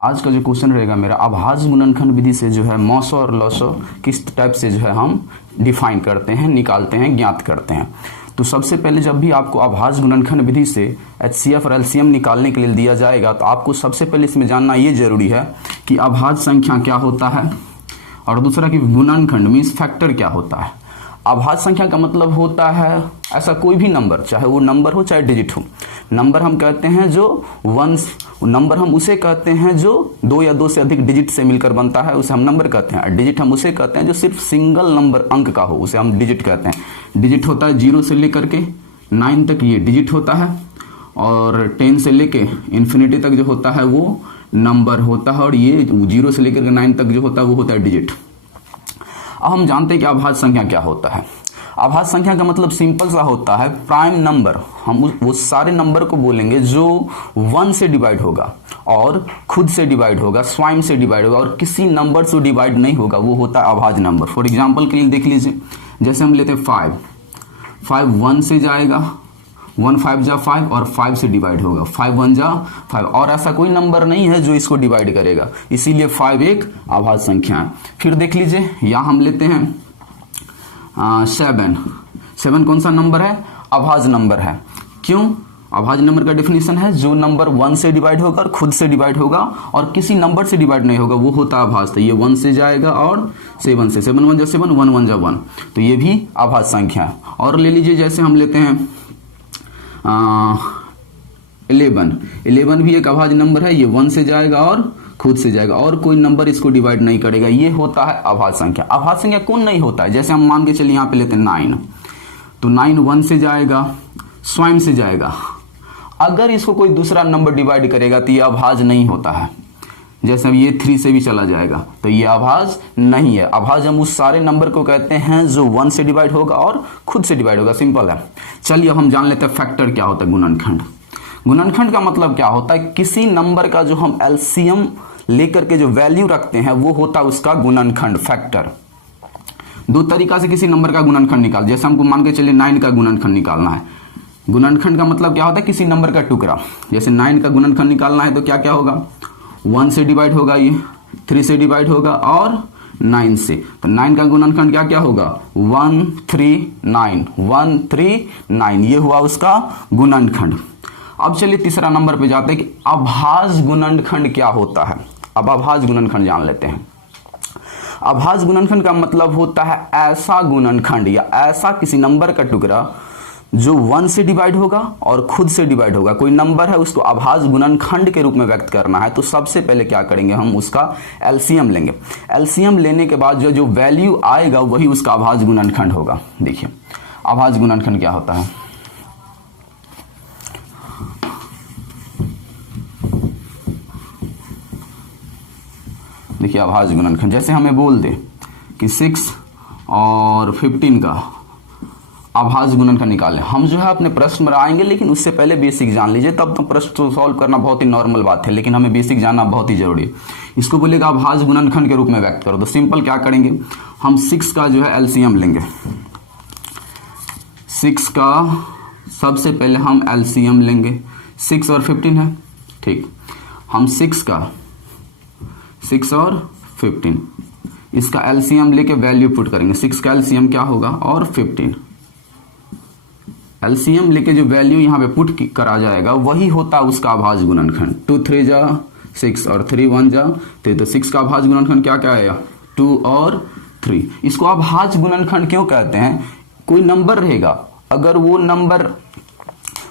आज का जो क्वेश्चन रहेगा मेरा, अभाज्य गुणनखंड विधि से जो है मॉसो और लॉसो किस टाइप से जो है हम डिफाइन करते हैं, निकालते हैं, ज्ञात करते हैं। तो सबसे पहले जब भी आपको अभाज्य गुणनखंड विधि से एचसीएफ और एलसीएम निकालने के लिए दिया जाएगा तो आपको सबसे पहले इसमें जानना ये जरूरी है कि अभाज्य संख्या क्या होता है और दूसरा कि गुणनखंड मीन्स फैक्टर क्या होता है। अभाज्य संख्या का मतलब होता है ऐसा कोई भी नंबर, चाहे वो नंबर हो चाहे डिजिट हो। नंबर हम कहते हैं जो नंबर हम उसे कहते हैं जो दो या दो से अधिक डिजिट से मिलकर बनता है, उसे हम नंबर कहते हैं। डिजिट हम उसे कहते हैं जो सिर्फ सिंगल नंबर अंक का हो, उसे हम डिजिट कहते हैं। डिजिट होता है 0 से लेकर के 9 तक, ये डिजिट होता है, और 10 से लेके इन्फिनिटी तक जो होता है वो नंबर होता है, और ये 0 से लेकर के 9 तक जो होता है वो होता है डिजिट। अब हम जानते हैं कि अभाज्य संख्या क्या होता है। अभाज्य संख्या का मतलब सिंपल सा होता है प्राइम नंबर। हम वो सारे नंबर को बोलेंगे जो 1 से डिवाइड होगा और खुद से डिवाइड होगा, स्वयं से डिवाइड होगा और किसी नंबर से डिवाइड नहीं होगा, वो होता है अभाज्य नंबर। फॉर एग्जांपल के लिए देख लीजिए, जैसे हम लेते हैं 5 1 से जाएगा, 1 5 जा 5 और 5 से डिवाइड होगा, 5 1 जा 5, और ऐसा कोई नंबर नहीं है जो इसको डिवाइड करेगा, इसीलिए 5 एक अभाज्य संख्या है। फिर देख लीजिए यहाँ हम लेते हैं 7 कौन सा नंबर है? अभाज्य नंबर है। क्यों? अभाज्य नंबर का डेफिनेशन है जो नंबर 1 से डिवाइड होगा और खुद से डिवाइड होगा और किसी नंबर से डिवाइड नहीं होगा, वो होता है अभाज्य। तो ये 1 से जाएगा और 7 से, 7 1 जा 7, 1 1 जा 1, तो ये भी अभाज्य संख्या है। और ले लीजिए जैसे हम लेते हैं 11 भी एक अभाज्य नंबर है, ये 1 से जाएगा और खुद से जाएगा और कोई नंबर इसको डिवाइड नहीं करेगा, ये होता है अभाज्य संख्या। अभाज्य संख्या कौन नहीं होता है? जैसे हम मान के चलिए यहाँ पे लेते हैं 9, तो 9 1 से जाएगा, स्वयं से जाएगा। अगर इसको कोई दूसरा नंबर डिवाइड करेगा तो ये अभाज्य नहीं होता है। जैसे अब ये 3 से भी चला जाएगा तो ये अभाज्य नहीं है। अभाज्य हम उस सारे नंबर को कहते हैं जो 1 से डिवाइड होगा और खुद से डिवाइड होगा, सिंपल है। चलिए अब हम जान लेते हैं फैक्टर क्या होता है, गुणनखंड। गुणनखंड का मतलब क्या होता है? किसी नंबर का जो हम एलसीएम लेकर के जो वैल्यू रखते हैं वो होता है उसका गुणनखंड, फैक्टर। दो तरीका से किसी नंबर का गुणनखंड निकाल, जैसे हमको मान के चलिए 9 का गुणनखंड निकालना है। गुणनखंड का मतलब क्या होता है? किसी नंबर का टुकड़ा। जैसे 9 का गुणनखंड निकालना है तो क्या क्या होगा? 1 से डिवाइड होगा, ये 3 से डिवाइड होगा और 9 से। तो 9 का गुणनखंड क्या क्या होगा? 1 3 9, 1 3 9, ये हुआ उसका गुणनखंड। अब चलिए तीसरा नंबर पे जाते हैं कि अभाज्य गुणनखंड क्या होता है। अब अभाज्य गुणनखंड जान लेते हैं। अभाज्य गुणनखंड का मतलब होता है ऐसा गुणनखंड या ऐसा किसी नंबर का टुकड़ा जो 1 से डिवाइड होगा और खुद से डिवाइड होगा। कोई नंबर है उसको अभाज्य गुणनखंड के रूप में व्यक्त करना है तो सबसे पहले क्या करेंगे, हम उसका एलसीएम लेंगे। एलसीएम लेने के बाद जो वैल्यू आएगा वही उसका अभाज्य गुणनखंड होगा। देखिए अभाज्य गुणनखंड क्या होता है। देखिए अभाज्य गुणनखंड, जैसे हमें बोल दे कि 6 और 15 का अभाज्य गुणनखंड निकालें। हम जो है अपने प्रश्न में आएंगे, लेकिन उससे पहले बेसिक जान लीजिए, तब तो प्रश्न सॉल्व करना बहुत ही नॉर्मल बात है, लेकिन हमें बेसिक जानना बहुत ही जरूरी है। इसको बोलेगा अभाज्य गुणनखंड के रूप में व्यक्त करो, तो सिंपल क्या करेंगे, हम 6 का जो है एलसीएम लेंगे। 6 का सबसे पहले हम एलसीएम लेंगे। 6 और 15 है, ठीक। हम 6 और 15 इसका एलसीएम लेके वैल्यू पुट करेंगे। 6 का एलसीएम क्या होगा और 15 एलसीएम लेके जो वैल्यू यहाँ पे पुट करा जाएगा वही होता है उसका अभाज्य गुणनखंड। 2 3 जा 6 और 3 1 जा 3, तो 6 का अभाज्य गुणनखंड क्या क्या आएगा? 2 और 3। इसको अभाज्य गुणनखंड क्यों कहते हैं? कोई नंबर रहेगा, अगर वो नंबर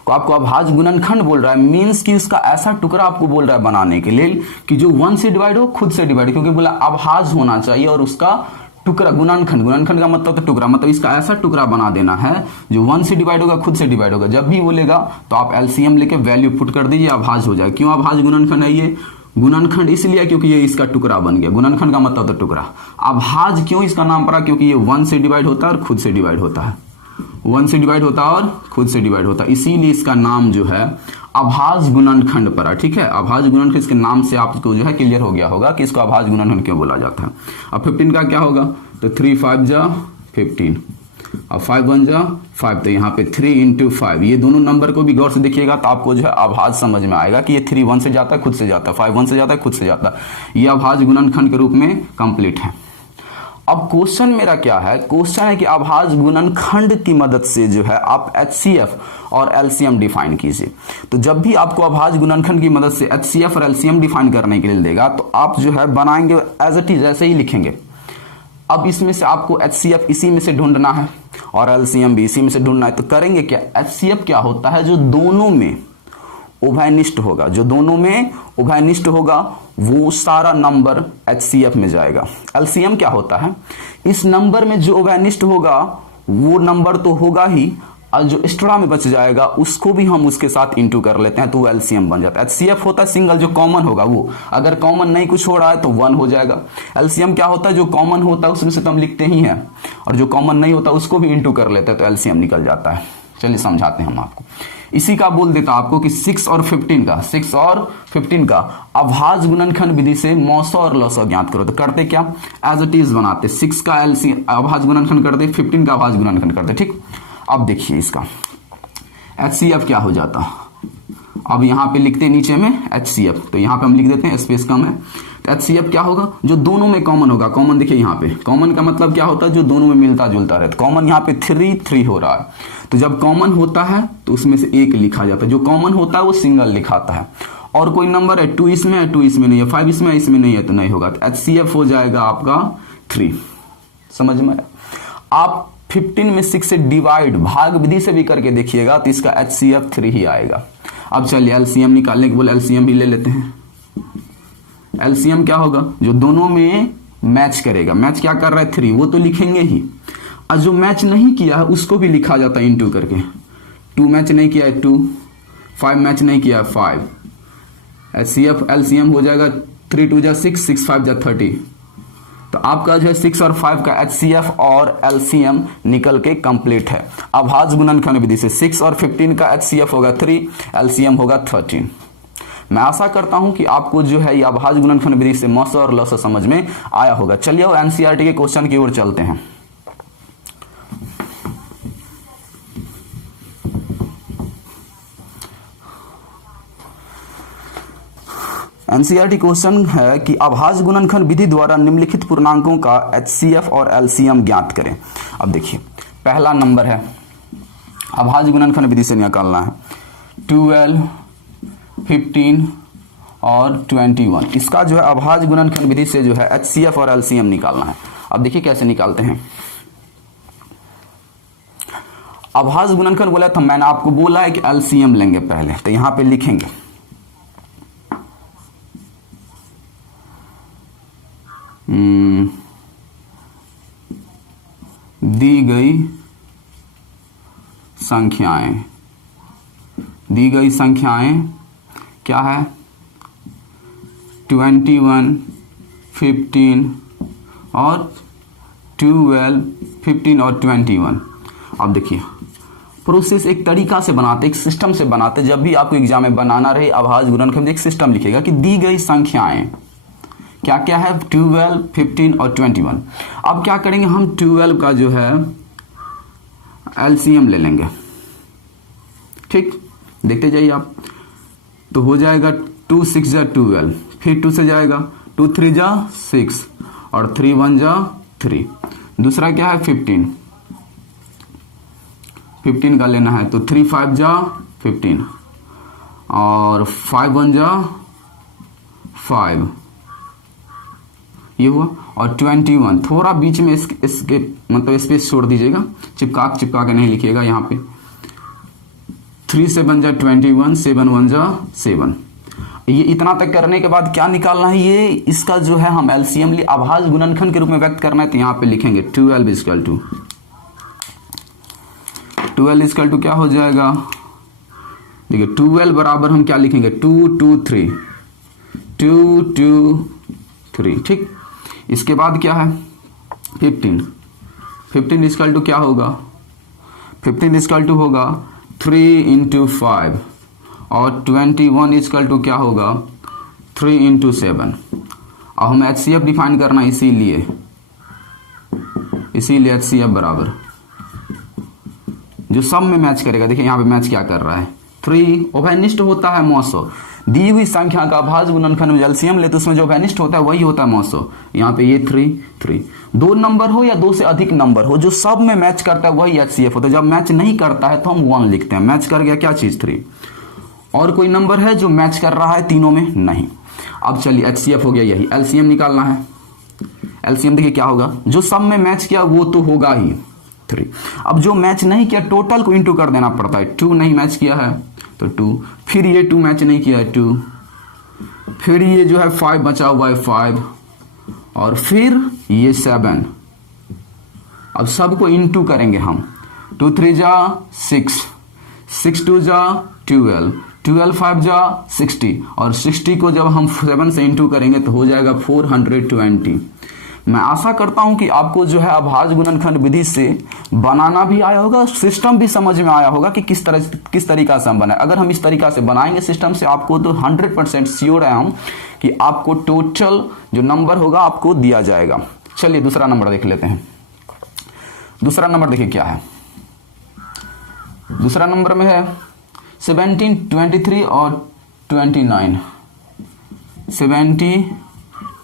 को आपको अभाज्य गुणनखंड बोल रहा है, मीन्स कि उसका ऐसा टुकड़ा आपको बोल रहा है बनाने के लिए कि जो 1 से डिवाइड हो, खुद से डिवाइड, क्योंकि बोला अभाज्य होना चाहिए और उसका टुकड़ा गुणनखंड का मतलब तो टुकड़ा, मतलब इसका ऐसा टुकड़ा बना देना है जो 1 से डिवाइड होगा, खुद से डिवाइड होगा। जब भी बोलेगा तो आप एलसीएम लेके वैल्यू पुट कर दीजिए, अभाज्य हो जाएगा। क्यों अभाज्य गुणनखंड है ये? गुणनखंड इसलिए क्योंकि ये इसका टुकड़ा बन गया। गुणनखंड का मतलब तो टुकड़ा। अभाज्य क्यों इसका नाम पड़ा? क्योंकि ये 1 से डिवाइड होता है और खुद से डिवाइड होता है, 1 से डिवाइड होता है और खुद से डिवाइड होता है, इसीलिए इसका नाम जो है अभाज्य गुणनखंड पड़ा। ठीक है, अभाज्य गुणनखंड, इसके नाम से आपको जो है क्लियर हो गया होगा कि इसको अभाज्य गुणनखंड क्यों बोला जाता है। अब 15 का क्या होगा? तो 3 5 जा 15, अब 5 1 जा 5, तो यहाँ पे 3 इंटू 5, ये दोनों नंबर को भी गौर से देखिएगा तो आपको जो है अभाज्य समझ में आएगा कि ये 3 1 से जाता है, खुद से जाता है, 5 1 से जाता है, खुद से जाता है। ये अभाज्य गुणनखंड के रूप में कंप्लीट है। अब क्वेश्चन मेरा क्या है, क्वेश्चन है कि अभाज्य गुणनखंड की मदद से जो है आप HCF और LCM डिफाइन कीजिए। तो जब भी आपको अभाज्य गुणनखंड की मदद से HCF और LCM डिफाइन करने के लिए देगा तो आप जो है बनाएंगे एज इट इज, ऐसे ही लिखेंगे। अब इसमें से आपको HCF इसी में से ढूंढना है और LCM भी इसी में से ढूंढना है। तो करेंगे क्या, HCF क्या होता है, जो दोनों में उभयनिष्ठ होगा, जो दोनों में उभयनिष्ठ होगा वो सारा नंबर HCF में जाएगा। LCM क्या होता है, इस नंबर में जो उभयनिष्ठ होगा वो नंबर तो होगा ही, और जो एक्स्ट्रा में बच जाएगा उसको भी हम उसके साथ इंटू कर लेते हैं तो वो LCM बन जाता है। HCF होता है सिंगल, जो कॉमन होगा वो, अगर कॉमन नहीं कुछ हो रहा है तो 1 हो जाएगा। LCM क्या होता है, जो कॉमन होता है उसमें से तो हम लिखते ही हैं, और जो कॉमन नहीं होता उसको भी इंटू कर लेते हैं तो LCM निकल जाता है। चलिए समझाते हैं हम आपको। इसी का बोल देता आपको कि 6 और 15 का अभाज्य गुणनखंड विधि से मौसा और लौसा ज्ञात करो। तो करते क्या, एज इट इज बनाते, 6 का LCM अभाज्य गुणनखंड करते, 15 का अभाज्य गुणनखंड करते। ठीक, अब देखिए इसका HCF क्या हो जाता, अब यहाँ पे लिखते नीचे में HCF, तो यहाँ पे हम लिख देते हैं, स्पेस कम है। तो HCF क्या होगा, जो दोनों में कॉमन होगा। कॉमन देखिए यहाँ पे, कॉमन का मतलब क्या होता है, जो दोनों में मिलता जुलता रहे। तो कॉमन यहाँ पे 3 हो रहा है, तो जब कॉमन होता है तो उसमें से 1 लिखा जाता है, जो कॉमन होता है वो सिंगल लिखाता है। और कोई नंबर है 2 इसमें है, 2 इसमें नहीं है, 5 इसमें है, इसमें नहीं है, तो नहीं होगा। तो HCF हो जाएगा आपका 3। समझ में आप 15 में 6 से डिवाइड भाग विधि से भी करके देखिएगा तो इसका HCF 3 ही आएगा। अब चलिए LCM निकालने के बोले LCM भी ले लेते हैं। LCM क्या होगा, जो दोनों में मैच करेगा। मैच क्या कर रहा है, 3, वो तो लिखेंगे ही, और जो मैच नहीं किया है उसको भी लिखा जाता है इंटू करके। 2 मैच नहीं किया है 2, 5 मैच नहीं किया है 5, HCF LCM हो जाएगा 3 2 जा 6, 6 5 जा 30। तो आपका जो है 6 और 5 का HCF और LCM निकल के कंप्लीट है। अभाज्य गुणनखंड विधि से 6 और 15 का HCF होगा 3, LCM होगा 13। मैं आशा करता हूं कि आपको जो है ये अभाज्य गुणनखंड विधि से मौसा और लौसा समझ में आया होगा। चलिए और NCERT के क्वेश्चन की ओर चलते हैं। NCERT क्वेश्चन है कि अभाज्य गुणनखंड विधि द्वारा निम्नलिखित पूर्णांकों का HCF और LCM ज्ञात करें। अब देखिए पहला नंबर है, अभाज्य गुणनखंड विधि से निकालना है 12, 15 और 21। इसका जो है अभाज्य गुणनखंड विधि से जो है HCF और LCM निकालना है। अब देखिए कैसे निकालते हैं। अभाज्य गुणनखंड बोला था, मैंने आपको बोला है कि LCM लेंगे पहले, तो यहां पे लिखेंगे दी गई संख्याएं क्या है, 21, 15 और 12, 15 और 21। अब देखिए प्रोसेस एक तरीका से बनाते, एक सिस्टम से बनाते। जब भी आपको एग्जाम में बनाना रहे अभाज्य गुणनखंड, एक सिस्टम लिखेगा कि दी गई संख्याएं क्या क्या है, 12, 15 और 21। अब क्या करेंगे हम, 12 का जो है LCM ले लेंगे। ठीक, देखते जाइए आप, तो हो जाएगा 2 6 जा 12, फिर 2 से जाएगा 2 3 जा 6 और 3 1 जा 3। दूसरा क्या है 15 का लेना है, तो 3 5 जा 15 और 5 1 जा 5, ये हुआ। और 21 थोड़ा बीच में इसके मतलब स्पेस छोड़ दीजिएगा, चिपका के नहीं लिखिएगा यहाँ पे। 3 7 जा 21, 7 1 जा 7। ये इतना तक करने के बाद क्या निकालना है, ये इसका जो है हम LCM लिए अभाज्य गुणनखंड के रूप में व्यक्त करना है। तो यहाँ पे लिखेंगे 12 इक्वल टू क्या हो जाएगा, देखिए 12 बराबर हम क्या लिखेंगे, 2 2 3, 2 2 3। ठीक, इसके बाद क्या है 15 इक्वल टू क्या होगा, 15 इक्वल टू होगा 3 इंटू 5 और 21 इक्वल टू क्या होगा 3 इंटू 7। अब हमें HCF डिफाइन करना, इसीलिए HCF बराबर जो सब में मैच करेगा, देखिए यहाँ पे मैच क्या कर रहा है 3, ओवैनिष्ट होता है मौसो। दी हुई संख्या का अभाज्य गुणनखंड में एलसीएम ले तो उसमें जो ओवैनिष्ट होता है वही होता है मौसो। यहाँ पे ये 3 दो नंबर हो या दो से अधिक नंबर हो, जो सब में मैच करता है वही एचसीएफ होता है। जब मैच नहीं करता है तो हम 1 लिखते हैं। मैच कर गया क्या चीज 3, और कोई नंबर है जो मैच कर रहा है तीनों में नहीं। अब चलिए एचसीएफ हो गया, यही एलसीएम निकालना है। एलसीएम देखिए क्या होगा, जो सब में मैच किया वो तो होगा ही 3। अब जो मैच नहीं किया टोटल को इंटू कर देना पड़ता है। 2 नहीं मैच किया है तो 2, फिर ये 2 मैच नहीं किया है 2, फिर ये जो है 5 बचा हुआ है 5, और फिर ये 7। अब सबको इंटू करेंगे हम। 2 3 जा 6, 6 2 जा 12, 12 5 जा 60, और 60 को जब हम 7 से इंटू करेंगे तो हो जाएगा 420। मैं आशा करता हूं कि आपको जो है अभाज्य गुणनखंड विधि से बनाना भी आया होगा, सिस्टम भी समझ में आया होगा कि किस तरीका से हम बनाए। अगर हम इस तरीका से बनाएंगे सिस्टम से, आपको तो 100% श्योर है हम कि आपको टोटल जो नंबर होगा आपको दिया जाएगा। चलिए दूसरा नंबर देख लेते हैं। दूसरा नंबर देखिए क्या है। दूसरा नंबर में है 17, 23 और 29। 70,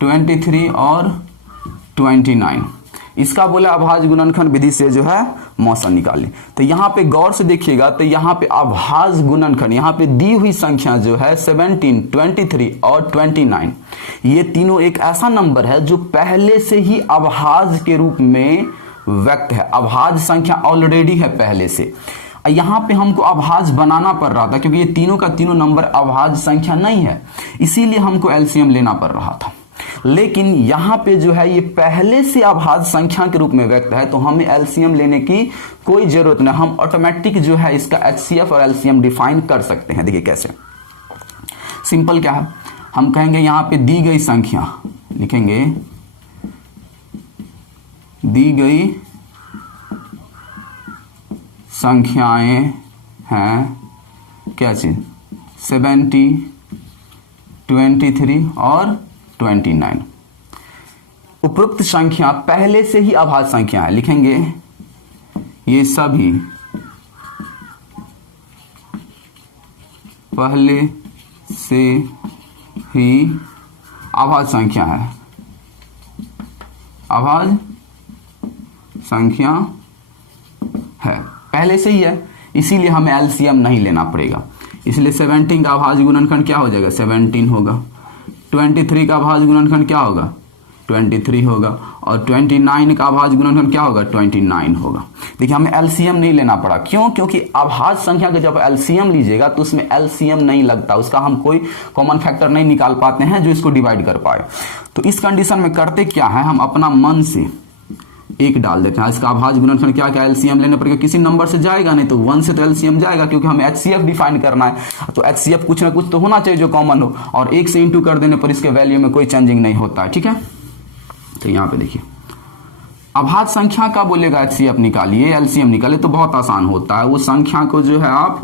23 और 29, इसका बोला अभाज्य गुणनखंड विधि से जो है मौसा निकाले। तो यहाँ पे गौर से देखिएगा तो यहाँ पे अभाज्य गुणनखंड, यहाँ पे दी हुई संख्या जो है 17, 23 और 29, ये तीनों एक ऐसा नंबर है जो पहले से ही अभाज्य के रूप में व्यक्त है। अभाज्य संख्या ऑलरेडी है पहले से। यहाँ पे हमको अभाज्य बनाना पड़ रहा था क्योंकि ये तीनों का तीनों नंबर अभाज्य संख्या नहीं है, इसीलिए हमको एलसीएम लेना पड़ रहा था। लेकिन यहाँ पे जो है ये पहले से अभाज्य संख्या के रूप में व्यक्त है, तो हमें एलसीएम लेने की कोई जरूरत नहीं। हम ऑटोमेटिक जो है इसका एचसीएफ और एलसीएम डिफाइन कर सकते हैं। देखिए कैसे, सिंपल क्या है, हम कहेंगे यहाँ पे दी गई संख्या लिखेंगे, दी गई संख्याएं हैं क्या चीज 70, 23 और 29। उपरोक्त संख्या पहले से ही अभाज्य संख्या है, लिखेंगे ये सभी पहले से ही अभाज्य संख्या है, अभाज्य संख्या है, पहले से ही है, इसीलिए हमें एलसीएम नहीं लेना पड़ेगा। इसलिए 17 का अभाज्य गुणनखंड क्या हो जाएगा 17 होगा, 23 का अभाज्य गुणनखंड क्या होगा 23 होगा, और 29 का अभाज्य गुणनखंड क्या होगा 29 होगा। देखिए हमें एलसीएम नहीं लेना पड़ा, क्यों? क्योंकि अभाज्य संख्या का जब एलसीएम लीजिएगा तो उसमें एलसीएम नहीं लगता, उसका हम कोई कॉमन फैक्टर नहीं निकाल पाते हैं जो इसको डिवाइड कर पाए। तो इस कंडीशन में करते क्या है, हम अपना मन से 1 डाल देते हैं। इसका अभाज्य गुणनखंड क्या क्या एलसीएम लेने पर किसी नंबर से जाएगा नहीं, तो 1 से तो एलसीएम जाएगा क्योंकि हमें एचसीएफ डिफाइन करना है। तो एचसीएफ कुछ ना कुछ तो होना चाहिए जो कॉमन हो, और 1 से इंटू कर देने पर इसके वैल्यू में कोई चेंजिंग नहीं होता है। ठीक है, तो यहाँ पे देखिए अभाज्य संख्या का बोलेगा एचसीएफ निकालिए, एलसीएम निकाले तो बहुत आसान होता है। वो संख्या को जो है आप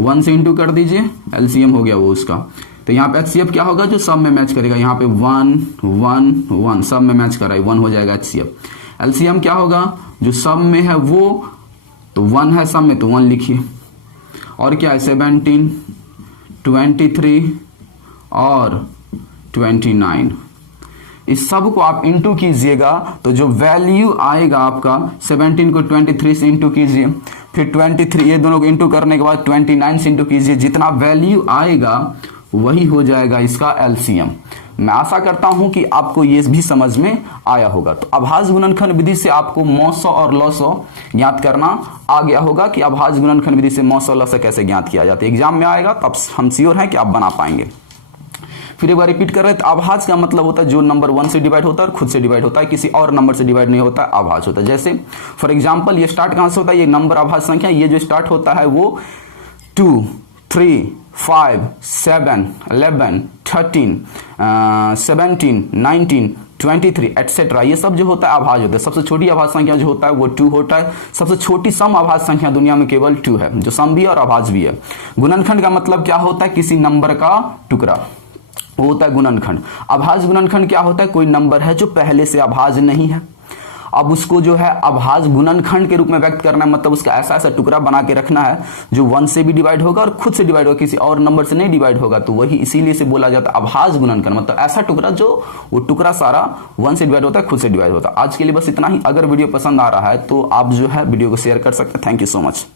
1 से इंटू कर दीजिए, एलसीएम हो गया वो उसका। तो यहाँ पे एचसीएफ क्या होगा जो सब में मैच करेगा, यहाँ पे 1 1 1 सब में मैच कराई 1 हो जाएगा एचसीएफ। एलसीएम क्या होगा जो सब में है वो, तो 1 है सब में तो 1 लिखिए, और क्या है 17, 23 और 29। इस सब को आप इंटू कीजिएगा तो जो वैल्यू आएगा आपका 17 को 23 से इंटू कीजिए, फिर 23 ये दोनों को इंटू करने के बाद 29 से इंटू कीजिए, जितना वैल्यू आएगा वही हो जाएगा इसका एलसीएम। मैं आशा करता हूं कि आपको ये भी समझ में आया होगा। तो अभाज्य गुणनखंड विधि से आपको मौसो और लॉसो ज्ञात करना आ गया होगा कि अभाज्य गुणनखंड विधि से मौसो और लॉसो कैसे ज्ञात किया जाता है। एग्जाम में आएगा तब हम श्योर हैं कि आप बना पाएंगे। फिर एक बार रिपीट कर रहे हैं, तो अभाज्य का मतलब होता है जो नंबर 1 से डिवाइड होता है और खुद से डिवाइड होता है, किसी और नंबर से डिवाइड नहीं होता है, अभाज्य होता है। जैसे फॉर एग्जाम्पल ये स्टार्ट कहां से होता है, ये नंबर अभाज्य संख्या, ये जो स्टार्ट होता है वो 2 3 5 7 11 13 17 19 23 एटसेट्रा, ये सब जो होता है अभाज्य होता है। सबसे छोटी अभाज्य संख्या जो होता है वो 2 होता है। सबसे छोटी सम अभाज्य संख्या दुनिया में केवल 2 है, जो सम भी है और अभाज्य भी है। गुणनखंड का मतलब क्या होता है, किसी नंबर का टुकड़ा, वो होता है गुणनखंड। अभाज्य गुणनखंड क्या होता है, कोई नंबर है जो पहले से अभाज्य नहीं है। अब उसको जो है अभाज्य गुणनखंड के रूप में व्यक्त करना है, मतलब उसका ऐसा ऐसा टुकड़ा बना के रखना है जो 1 से भी डिवाइड होगा और खुद से डिवाइड होगा, किसी और नंबर से नहीं डिवाइड होगा, तो वही इसीलिए से बोला जाता है अभाज्य गुणनखंड, मतलब ऐसा टुकड़ा जो वो टुकड़ा सारा 1 से डिवाइड होता है, खुद से डिवाइड होता है। आज के लिए बस इतना ही। अगर वीडियो पसंद आ रहा है तो आप जो है वीडियो को शेयर कर सकते हैं। Thank you so much.